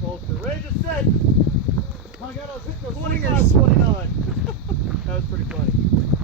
Bolster, ready to set. My God, I was hitting those 25, 29. That was pretty funny.